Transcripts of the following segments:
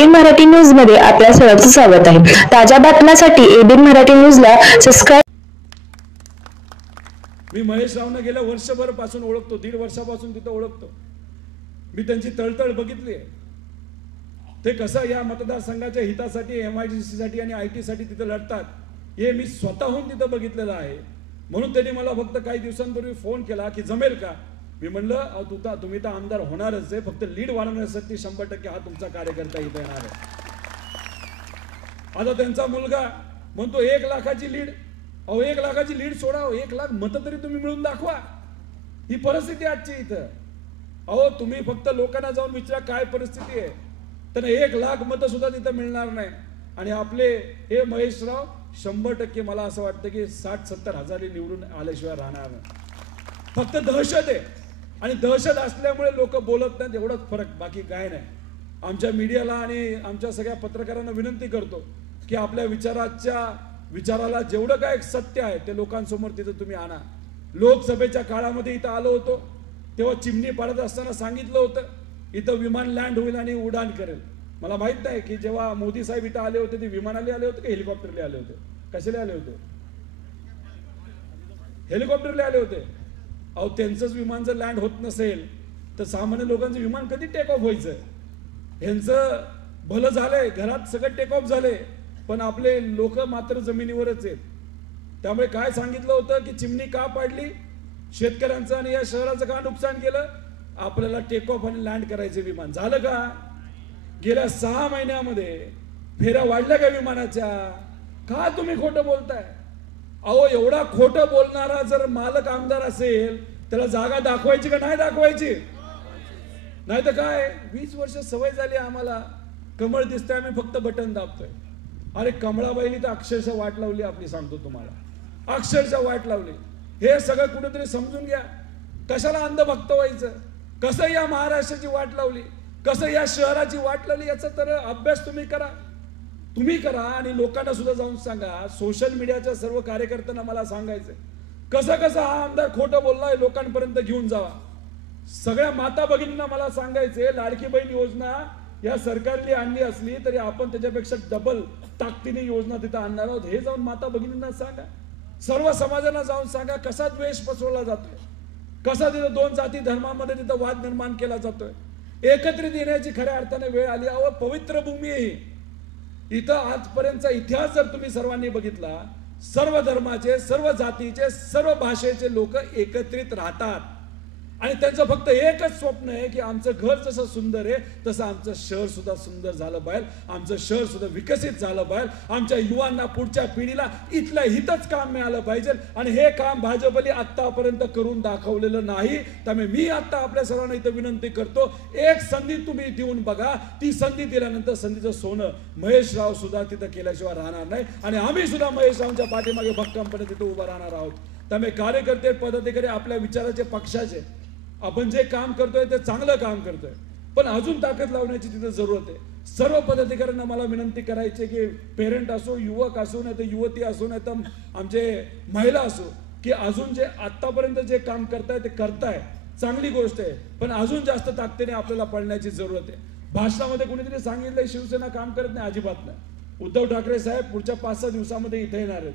ABN Marathi news मध्ये आपल्या सर्वांचं स्वागत आहे। ताज्या बातम्यांसाठी एबीएन मराठी न्यूजला सबस्क्राइब। मी महेश रावना गेल्या वर्षभर पासून ओळखतो, 1.5 वर्षापासून तिथं ओळखतो। मी त्यांची तळतळ बघितली आहे। ते कसं या मतदारसंघाच्या हितासाठी, एमआयडीसी साठी आणि आयटी साठी तिथं लढतात हे मी स्वतःहून तिथं बघितलेलं आहे। म्हणून त्यांनी मला फक्त काही दिवसांपूर्वी फोन केला की जमेल का। मी म्हणलं तुम्ही तर आमदार होणारच आहे, फक्त लीड वाढवण्यासाठी 100% हा तुमचा कार्यकर्ता इथे येणार आहे। आता त्यांचा मुलगा म्हणतो 1 लाखाची लीड। अहो 1 लाखाची लीड सोडा, 1 लाख मत तरी तुम्ही मिळून दाखवा। ही परिस्थिती आजची इथं। अहो तुम्ही फक्त लोकांना जाऊन विचारा काय परिस्थिती आहे, तर 1 लाख मत सुद्धा तिथं मिळणार नाही। आणि आपले हे महेशराव 100% मला असं वाटतं की 60-70 हजार निवडून आल्याशिवाय राहणार नाही। फक्त दहशत आहे, आणि दहशत असल्यामुळे लोक बोलत नाहीत, एवढाच फरक, बाकी काय नाही। आमच्या मीडियाला आणि आमच्या सगळ्या पत्रकारांना विनंती करतो की आपल्या विचाराला जेवढं काय सत्य आहे ते लोकांसमोर तिथं तुम्ही आणा। लोकसभेच्या काळामध्ये इथं आलो होतो तेव्हा चिमणी पाडत असताना सांगितलं होतं इथं विमान लँड होईल आणि उड्डाण करेल। मला माहित नाही की जेव्हा मोदी साहेब इथं आले होते ते विमानाने आले होते की हेलिकॉप्टरने आले होते, कशाने आले होते? हेलिकॉप्टरने आले होते। अहो त्यांचंच विमान जर लँड होत नसेल तर सामान्य लोकांचं विमान कधी टेक ऑफ व्हायचं? यांचं भलं झालंय, घरात सगळं टेक ऑफ झाले, पण आपले लोक मात्र जमिनीवरच आहेत। त्यामुळे काय सांगितलं होतं की चिमणी का पाडली, शेतकऱ्यांचं आणि या शहराचं का नुकसान केलं, आपल्याला टेक ऑफ आणि लँड करायचे विमान। झालं का? गेल्या 6 महिन्यामध्ये फेऱ्या वाढल्या का विमानाच्या? का तुम्ही खोटं बोलताय? अहो एवढा खोटं बोलणारा जर मालक आमदार असेल त्याला जागा दाखवायची का नाही दाखवायची? नाही तर काय 20 वर्ष सवय झाली आम्हाला, कमळ दिसतंय आम्ही फक्त बटन दाबतोय। अरे कमळाबाईनी तर अक्षरशः वाट लावली आपली, सांगतो तुम्हाला, अक्षरशः वाट लावली। हे सगळं कुठेतरी समजून घ्या। कशाला अंधभक्त व्हायचं? कसं या महाराष्ट्राची वाट लावली, कसं या शहराची वाट लावली, याचा तर अभ्यास तुम्ही करा आणि लोकांना सुद्धा जाऊन सांगा। सोशल मीडियाच्या सर्व कार्यकर्त्यांना मला सांगायचं कसं हा आमदार खोटं बोललाय लोकांपर्यंत घेऊन जावा। सगळ्या माता भगिनींना मला सांगायचे लाडकी बहीण योजना या सरकारने आणली असली तरी आपण त्याच्यापेक्षा डबल ताकदीने योजना तिथं आणणार आहोत, हे जाऊन माता भगिनींना सांगा। सर्व समाजाला जाऊन सांगा कसा द्वेष पसरवला जातोय, कसा तिथं 2 जाती धर्मामध्ये तिथं वाद निर्माण केला जातोय। एकत्रित येण्याची खऱ्या अर्थाने वेळ आली। अहो पवित्र भूमी आहे इथं। आजपर्यंतचा इतिहास जर तुम्ही सर्वांनी बघितला, सर्व धर्माचे, सर्व जातीचे, सर्व भाषेचे लोक एकत्रित राहतात आणि त्यांचं फक्त एकच स्वप्न आहे की आमचं घर जसं सुंदर आहे तसं आमचं शहर सुद्धा सुंदर झालं पाहिजे, आमचं शहर सुद्धा विकसित झालं पाहिजे, आमच्या युवांना पुढच्या पिढीला इथल्या हितच काम मिळालं पाहिजे। आणि हे काम भाजपने आतापर्यंत करून दाखवलेलं नाही। त्यामुळे मी आता आपल्या सर्वांना इथं विनंती करतो, एक संधी तुम्ही देऊन बघा, ती संधी दिल्यानंतर संधीचं सोनं महेश राव सुद्धा तिथं केल्याशिवाय राहणार नाही आणि आम्ही सुद्धा महेश रावच्या पाठीमागे भक्कमपणे तिथं उभा राहणार आहोत। त्यामुळे कार्यकर्ते, पदाधिकारी आपल्या विचाराचे, पक्षाचे, आपण जे काम करतोय ते चांगलं काम करतोय, पण अजून ताकद लावण्याची तिथे जरूरत आहे। सर्व पदाधिकाऱ्यांना मला विनंती करायची की पेरेंट असो, युवक असो, नाही तर युवती असो, नाही तर आमचे महिला असो, की अजून जे आतापर्यंत जे काम करताय ते करताय, चांगली गोष्ट आहे, पण अजून जास्त ताकदीने आपल्याला पळण्याची जरूरत आहे। भाषणामध्ये कोणीतरी सांगितलंय शिवसेना काम करत नाही, अजिबात नाही। उद्धव ठाकरे साहेब पुढच्या 5-6 दिवसामध्ये इथे येणार आहेत,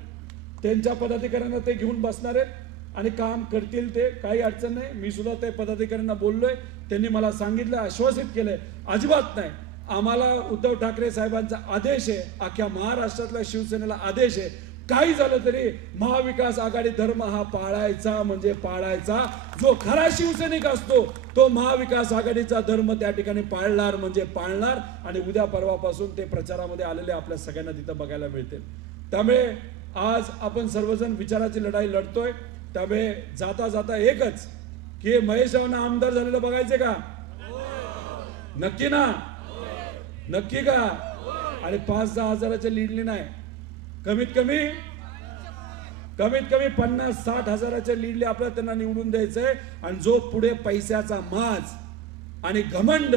त्यांच्या पदाधिकाऱ्यांना ते घेऊन बसणार आहेत आणि काम करतील, ते काही अडचण नाही। मी सुद्धा ते पदाधिकाऱ्यांना बोललोय, त्यांनी मला सांगितलं, आश्वासित केलंय, अजिबात नाही, आम्हाला उद्धव ठाकरे साहेबांचा आदेश आहे, अख्ख्या महाराष्ट्रातल्या शिवसेनेला आदेश आहे, काही झालं तरी महाविकास आघाडी धर्म हा पाळायचा म्हणजे पाळायचा। जो खरा शिवसैनिक असतो तो महाविकास आघाडीचा धर्म त्या ठिकाणी पाळणार म्हणजे पाळणार। आणि उद्या परवापासून ते प्रचारामध्ये आलेले आपल्या सगळ्यांना तिथं बघायला मिळतील। त्यामुळे आज आपण सर्वजण विचाराची लढाई लढतोय। त्यामुळे जाता जाता एकच की महेश रावना आमदार झालेलं बघायचे का? नक्की ना? नक्की का? आणि 5-10 हजाराच्या लीडने नाही, कमीत कमी 50-60 हजाराच्या लीडले आपल्याला त्यांना निवडून द्यायचंय। आणि जो पुढे पैशाचा माज आणि घमंड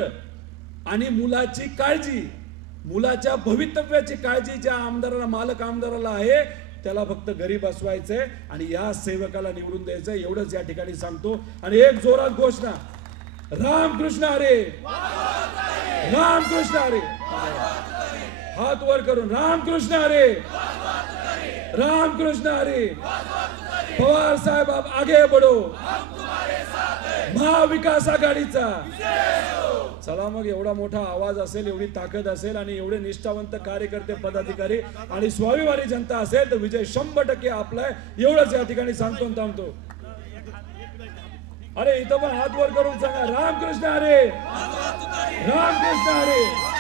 आणि मुलाची काळजी, मुलाच्या भवितव्याची काळजी ज्या आमदाराला, मालक आमदाराला आहे, त्याला फक्त घरी बसवायचंय आणि या सेवकाला निवडून द्यायचंय, एवढंच या ठिकाणी सांगतो। आणि एक जोरात घोषणा, रामकृष्ण हरी, रामकृष्ण हरी। हात वर करून रामकृष्ण हरी, रामकृष्ण हरी। पवार साहेब आप आगे बढ़ो, महाविकास आघाडीचा। चला मग, एवढा मोठा आवाज असेल, एवढी ताकद असेल आणि एवढे निष्ठावंत कार्यकर्ते पदाधिकारी आणि स्वाभिमानी जनता असेल तर विजय 100% आपला आहे। एवढंच या ठिकाणी सांगतो आणि थांबतो। अरे इथं पण हात वर करून सांगा रामकृष्ण हरी, रामकृष्ण हरी।